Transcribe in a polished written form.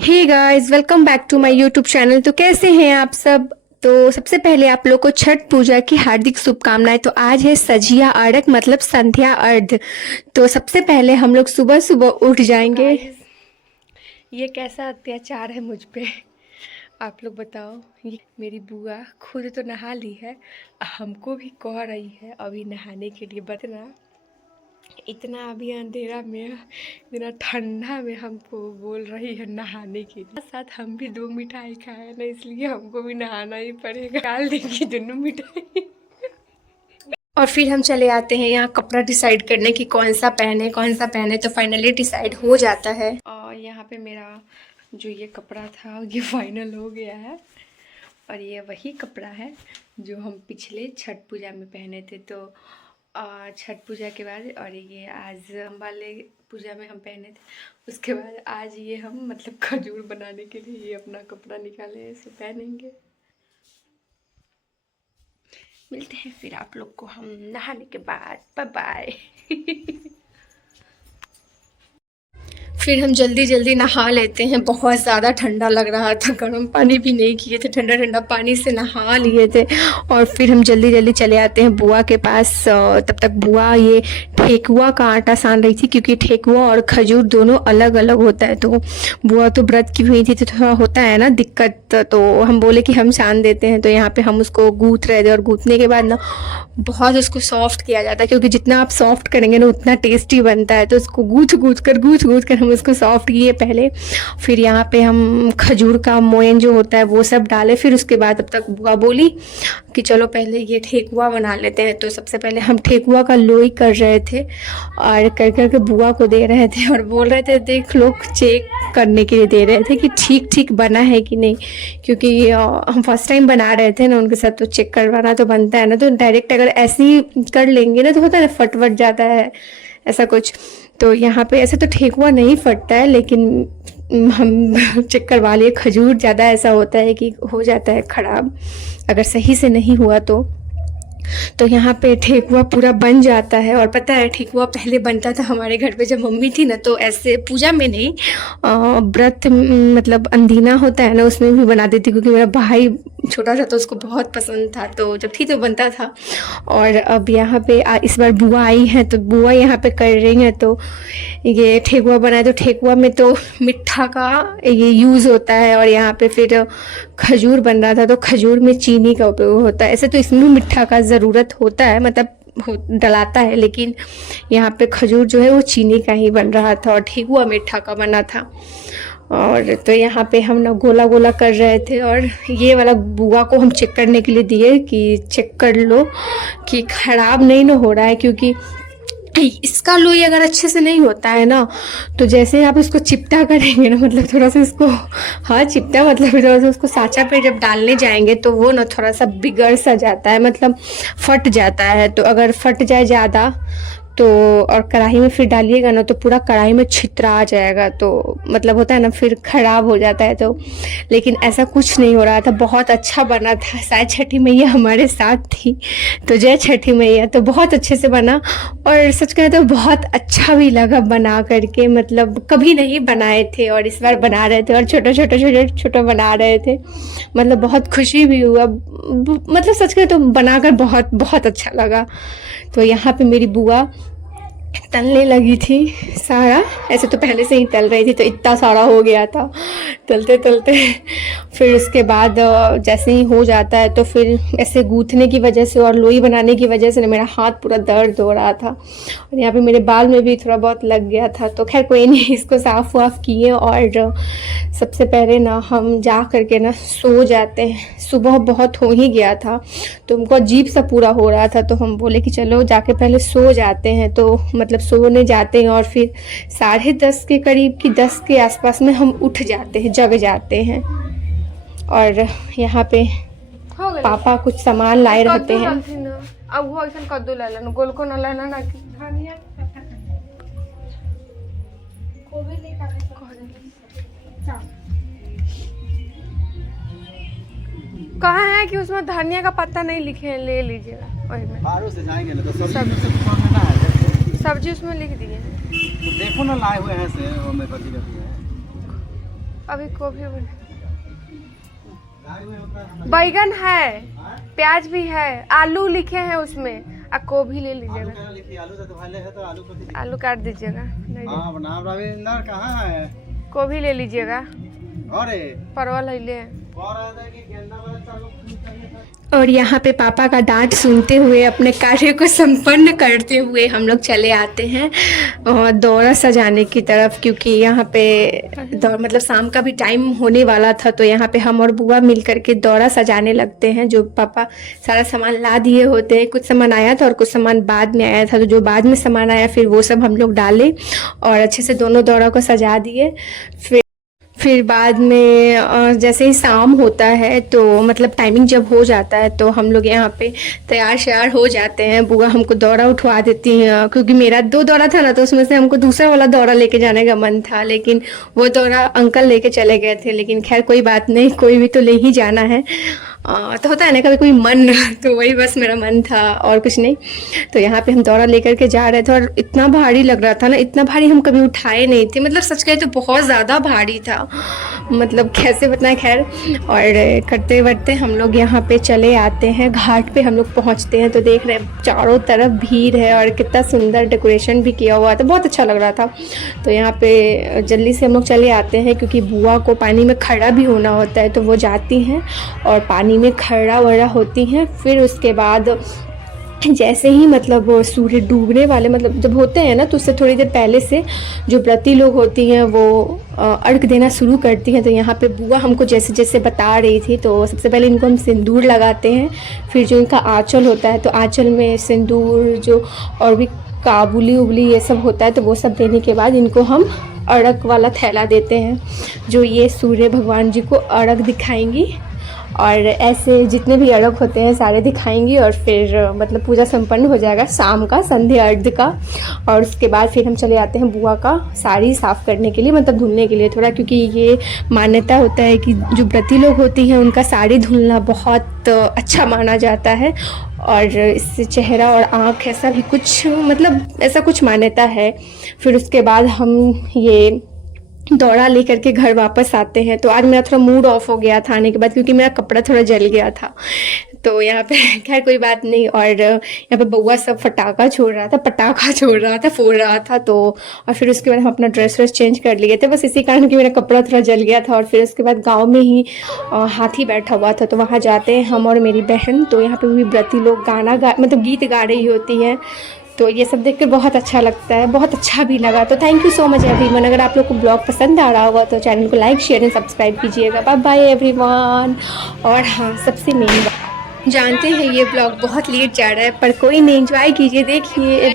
Hey guys, welcome back to my YouTube channel. तो कैसे हैं आप सब। तो सबसे पहले आप लोग को छठ पूजा की हार्दिक शुभकामनाएं। तो आज है सजिया अर्घ मतलब संध्या अर्घ। तो सबसे पहले हम लोग सुबह सुबह उठ जाएंगे। ये कैसा अत्याचार है मुझ पे, आप लोग बताओ। ये मेरी बुआ खुद तो नहा ली है, हमको भी कह रही है अभी नहाने के लिए। बतना इतना अभी अंधेरा में, इतना ठंडा में हमको बोल रही है नहाने के लिए। साथ हम भी दो मिठाई खाए ना, इसलिए हमको भी नहाना ही पड़ेगा। डाल देंगी दोनों मिठाई। और फिर हम चले आते हैं यहाँ कपड़ा डिसाइड करने की कौन सा पहने। तो फाइनली डिसाइड हो जाता है। और यहाँ पे मेरा जो ये कपड़ा था ये फाइनल हो गया है। और ये वही कपड़ा है जो हम पिछले छठ पूजा में पहने थे। तो छठ पूजा के बाद, और ये आज वाले पूजा में हम पहने थे, उसके बाद आज ये हम मतलब खजूर बनाने के लिए ये अपना कपड़ा निकाले, इसे पहनेंगे। मिलते हैं फिर आप लोग को हम नहाने के बाद। Bye bye. फिर हम जल्दी जल्दी नहा लेते हैं। बहुत ज़्यादा ठंडा लग रहा था, गर्म पानी भी नहीं किए थे, ठंडा ठंडा पानी से नहा लिए थे। और फिर हम जल्दी जल्दी चले आते हैं बुआ के पास। तब तक बुआ ये ठेकुआ का आटा सान रही थी, क्योंकि ठेकुआ और खजूर दोनों अलग अलग होता है। तो बुआ तो व्रत की हुई थी, तो थोड़ा होता है ना दिक्कत। तो हम बोले कि हम सान देते हैं। तो यहाँ पे हम उसको गूँथ रहे थे, और गूँथने के बाद ना बहुत उसको सॉफ्ट किया जाता है, क्योंकि जितना आप सॉफ्ट करेंगे ना उतना टेस्टी बनता है। तो उसको गूँथ गूँथ कर हम उसको सॉफ्ट किए पहले। फिर यहाँ पे हम खजूर का मोयन जो होता है वो सब डाले। फिर उसके बाद तब तक बुआ बोली कि चलो पहले ये ठेकुआ बना लेते हैं। तो सबसे पहले हम ठेकुआ का लोई कर रहे थे, और कर कर के बुआ को दे रहे थे, और बोल रहे थे देख लो, चेक करने के लिए दे रहे थे कि ठीक ठीक बना है कि नहीं। क्योंकि हम फर्स्ट टाइम बना रहे थे ना उनके साथ, तो चेक करवाना तो बनता है ना। तो डायरेक्ट अगर ऐसे ही कर लेंगे ना तो होता है ना फट जाता है ऐसा कुछ। तो यहाँ पे ऐसे तो ठेकुआ नहीं फटता है, लेकिन हम चेक करवा लिए। खजूर ज़्यादा ऐसा होता है कि हो जाता है ख़राब अगर सही से नहीं हुआ तो यहाँ पे ठेकुआ पूरा बन जाता है। और पता है ठेकुआ पहले बनता था हमारे घर पे जब मम्मी थी ना, तो ऐसे पूजा में नहीं, व्रत मतलब अंदीना होता है ना उसमें भी बना देती, क्योंकि मेरा भाई छोटा था तो उसको बहुत पसंद था, तो जब थी तो बनता था। और अब यहाँ पे इस बार बुआ आई हैं, तो बुआ यहाँ पे कर रही हैं। तो ये ठेकुआ बनाए, तो ठेकुआ में तो मिठा का ये यूज़ होता है। और यहाँ पे फिर खजूर बन रहा था, तो खजूर में चीनी का उपयोग होता है। ऐसे तो इसमें मिठा का ज़रूरत होता है, मतलब डलाता है, लेकिन यहाँ पे खजूर जो है वो चीनी का ही बन रहा था, और ठेकुआ मीठा का बना था। और तो यहाँ पे हम ना गोला गोला कर रहे थे, और ये वाला बुआ को हम चेक करने के लिए दिए कि चेक कर लो कि ख़राब नहीं ना हो रहा है। क्योंकि इसका लोई अगर अच्छे से नहीं होता है ना, तो जैसे आप इसको चिपटा करेंगे ना, मतलब थोड़ा सा इसको, हाँ चिपटा मतलब थोड़ा सा उसको साँचा पे जब डालने जाएंगे तो वो ना थोड़ा सा बिगड़ सा जाता है, मतलब फट जाता है। तो अगर फट जाए ज़्यादा तो, और कढ़ाई में फिर डालिएगा ना तो पूरा कढ़ाई में छितरा आ जाएगा, तो मतलब होता है ना फिर ख़राब हो जाता है। तो लेकिन ऐसा कुछ नहीं हो रहा था, बहुत अच्छा बना था। शायद छठी मैया हमारे साथ थी, तो जय छठी मैया। तो बहुत अच्छे से बना, और सच कहें तो बहुत अच्छा भी लगा बना करके। मतलब कभी नहीं बनाए थे और इस बार बना रहे थे, और छोटा बना रहे थे। मतलब बहुत खुशी भी हुआ, मतलब सच कहें तो बनाकर बहुत बहुत अच्छा लगा। तो यहाँ पे मेरी बुआ तलने लगी थी सारा। ऐसे तो पहले से ही तल रही थी, तो इतना सारा हो गया था तलते तलते। फिर उसके बाद जैसे ही हो जाता है तो फिर ऐसे गूँथने की वजह से और लोई बनाने की वजह से ना मेरा हाथ पूरा दर्द हो रहा था, और यहाँ पे मेरे बाल में भी थोड़ा बहुत लग गया था। तो खैर कोई नहीं, इसको साफ़ वाफ़ किए। और सबसे पहले ना हम जा करके ना सो जाते हैं। सुबह बहुत हो ही गया था, तो हमको अजीब सा पूरा हो रहा था, तो हम बोले कि चलो जाके पहले सो जाते हैं। तो मतलब सोने जाते हैं, और फिर 10:30 के करीब कि 10 के आसपास में हम उठ जाते हैं, जग जाते हैं। और यहाँ पे पापा कुछ सामान लाए रहते हैं। अब वो ऐसा कद्दू ले लेना, गोल को न लेना ना कि कहाँ है कि उसमें धनिया का पत्ता नहीं लिखे हैं, ले लीजिएगा। वही में बाहरों से जाएंगे ना तो सब्जी सब्जी उसमें लिख दिए हैं। तो देखो ना लाए हुए हैं से वो मैं बची रहती है। अभी गोभी बैगन है, प्याज भी है, आलू लिखे हैं उसमें। गोभी ले लीजिएगा। आलू से तो भाले है तो आलू को आलू काट दीजिएगा। नहीं हाँ नाम रविंदर कहाँ है? गोभी ले लीजिएगा। अरे परवल है ले। और आता है कि गेंदा वाला चालू चाहिए था। और यहाँ पे पापा का डांट सुनते हुए अपने कार्य को संपन्न करते हुए हम लोग चले आते हैं दौरा सजाने की तरफ, क्योंकि यहाँ पे मतलब शाम का भी टाइम होने वाला था। तो यहाँ पे हम और बुआ मिल करके दौरा सजाने लगते हैं। जो पापा सारा सामान ला दिए होते हैं, कुछ सामान आया था और कुछ सामान बाद में आया था। तो जो बाद में सामान आया फिर वो सब हम लोग डाले और अच्छे से दोनों दौरा को सजा दिए। फिर बाद में जैसे ही शाम होता है तो मतलब टाइमिंग जब हो जाता है तो हम लोग यहाँ पे तैयार श्यार हो जाते हैं। बुआ हमको दौरा उठवा देती हैं, क्योंकि मेरा 2 दौरा था ना, तो उसमें से हमको दूसरा वाला दौरा लेके जाने का मन था, लेकिन वो दौरा अंकल लेके चले गए थे। लेकिन खैर कोई बात नहीं, कोई भी तो ले ही जाना है। तो होता है ना कभी कोई मन, तो वही बस मेरा मन था और कुछ नहीं। तो यहाँ पे हम दौरा लेकर के जा रहे थे और इतना भारी लग रहा था ना, इतना भारी हम कभी उठाए नहीं थे। मतलब सच कहे तो बहुत ज़्यादा भारी था, मतलब कैसे बताएं। खैर और करते बढ़ते हम लोग यहाँ पे चले आते हैं। घाट पे हम लोग पहुँचते हैं तो देख रहे हैं चारों तरफ भीड़ है और कितना सुंदर डेकोरेशन भी किया हुआ था, बहुत अच्छा लग रहा था। तो यहाँ पे जल्दी से हम लोग चले आते हैं, क्योंकि बुआ को पानी में खड़ा भी होना होता है। तो वो जाती हैं और पानी में खड़ा वड़ा होती हैं। फिर उसके बाद जैसे ही मतलब सूर्य डूबने वाले मतलब जब होते हैं ना, तो उससे थोड़ी देर पहले से जो व्रती लोग होती हैं वो अर्घ देना शुरू करती हैं। तो यहाँ पे बुआ हमको जैसे जैसे बता रही थी, तो सबसे पहले इनको हम सिंदूर लगाते हैं। फिर जो इनका आंचल होता है तो आंचल में सिंदूर जो और भी काबुली उबली ये सब होता है, तो वो सब देने के बाद इनको हम अर्घ वाला थैला देते हैं, जो ये सूर्य भगवान जी को अर्घ दिखाएंगी। और ऐसे जितने भी अर्घ होते हैं सारे दिखाएंगी और फिर मतलब पूजा संपन्न हो जाएगा शाम का संध्या अर्घ का। और उसके बाद फिर हम चले आते हैं बुआ का साड़ी साफ़ करने के लिए, मतलब धुलने के लिए थोड़ा, क्योंकि ये मान्यता होता है कि जो व्रती लोग होती हैं उनका साड़ी धुलना बहुत अच्छा माना जाता है। और इससे चेहरा और आँख ऐसा भी कुछ मतलब ऐसा कुछ मान्यता है। फिर उसके बाद हम ये दौड़ा लेकर के घर वापस आते हैं। तो आज मेरा थोड़ा मूड ऑफ हो गया था आने के बाद, क्योंकि मेरा कपड़ा थोड़ा जल गया था। तो यहाँ पे खैर कोई बात नहीं। और यहाँ पे बउआ सब पटाखा छोड़ रहा था, फोड़ रहा था। तो और फिर उसके बाद हम अपना ड्रेस व्रेस चेंज कर लिए थे, बस इसी कारण कि मेरा कपड़ा थोड़ा जल गया था। और फिर उसके बाद गाँव में ही हाथी बैठा हुआ था, तो वहाँ जाते हैं हम और मेरी बहन। तो यहाँ पर भी व्रती लोग मतलब गीत गा रही होती हैं। तो ये सब देखकर बहुत अच्छा लगता है, बहुत अच्छा भी लगा। तो thank you so much everyone. अगर आप लोग को ब्लॉग पसंद आ रहा होगा तो चैनल को लाइक शेयर एंड सब्सक्राइब कीजिएगा। Bye bye everyone. और हाँ, सबसे मेन बात, जानते हैं ये ब्लॉग बहुत लेट जा रहा है, पर कोई नहीं, एंजॉय कीजिए, देखिए।